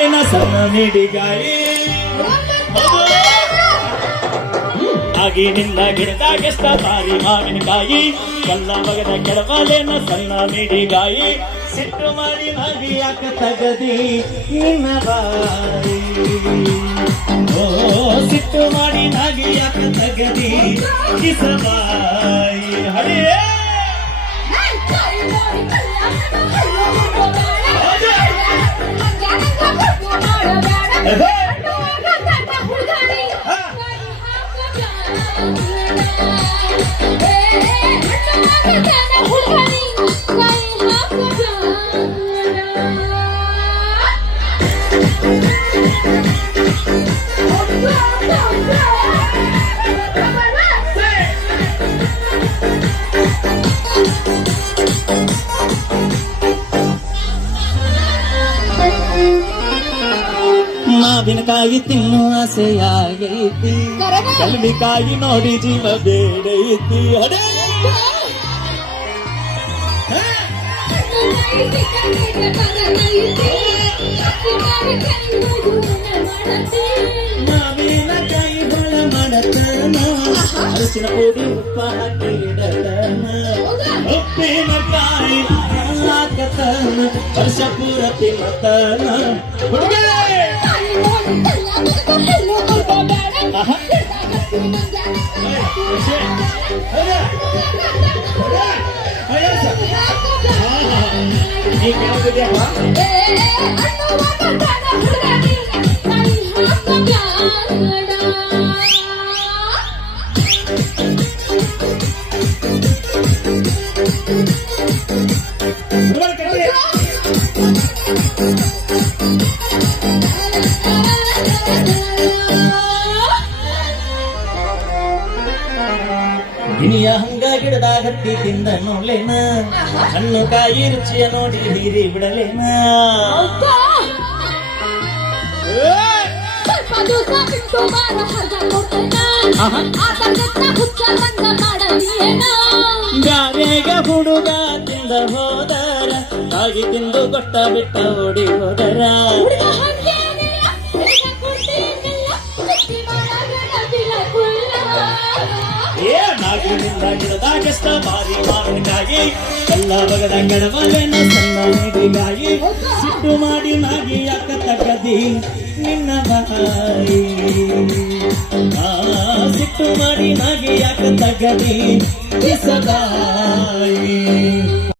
ಸಣ್ಣ ಮಿಡಿಗಾಯಿ ಆಗಿ ನಿನ್ನ ಗಿಡದಾಗೆಷ್ಟ ಬಾರಿ ಮಾವಿನಕಾಯಿ ಕಲ್ಲ ಮಗದ ಕೆಡವಾಲೇನ ಸಣ್ಣ ಮಿಡಿಗಾಯಿ ಸಿಟ್ಟು ಮಾಡಿ ನಾಗಿ ಯಾಕ ತಗದಿ ನಿನ್ನ ಬಾಯಿ ಓ ಸಿಟ್ಟು ಮಾಡಿ ನಾಗಿ ಯಾಕ ತಗದಿ ಕಿಸಬಾಯಿ ಹರಿಯೇ ಮಾವಿನಕಾಯಿ ತಿನ್ನು ಆಸೆಯಾಗೈತಿ ಕಲ್ವಿಕಾಯಿ ನೋಡಿ ಜೀವ ಬೇಡೈತಿ ಅಡೇ ಮಾವಿನಕಾಯಿ ಹೊಳ ಮಾಡತನ ಅರಿಶಿನ ಪುಡಿ ಉಪ್ಪ ಹಾಕಿ ಇಡತನ ಉಪ್ಪಿನಕಾಯಿ ಹಾಕತನ ವರ್ಷ ಪೂರ ತಿನ್ನತನ ಗಿಣಿಯ ಹಂಗ ಗಿಡದಾಗ ಹತ್ತಿ ತಿಂದ ನೋಡ್ಲೇನ ಹಣ್ಣು ಕಾಯಿ ರುಚಿಯ ನೋಡಿ ಹೀರಿ ಬಿಡಲೇನ ಗಾರೆಗ ಹುಡುಗ ತಿಂದ ಹೋದರ ಕಾಗಿ ತಿಂದು ಗೊಟ್ಟ ಬಿಟ್ಟ ಓಡಿ ಹೋದರ ನಾಗಿನಿಂದ ಗಿಡದಾಗೆಷ್ಟ ಬಾರಿ ಮಾವಿನಕಾಯಿ ಎಲ್ಲ ಬಗದ ಕೆಡವಲೇನ ಸಣ್ಣ ಮಿಡಿಗಾಯಿ ಸಿಟ್ಟು ಮಾಡಿ ನಾಗಿ ಯಾಕ ತಗದಿ ನಿನ್ನ ಬಾಯಿ ಸಿಟ್ಟು ಮಾಡಿ ನಾಗಿ ಯಾಕ ತಗದಿ ಕಿಸಬಾಯಿ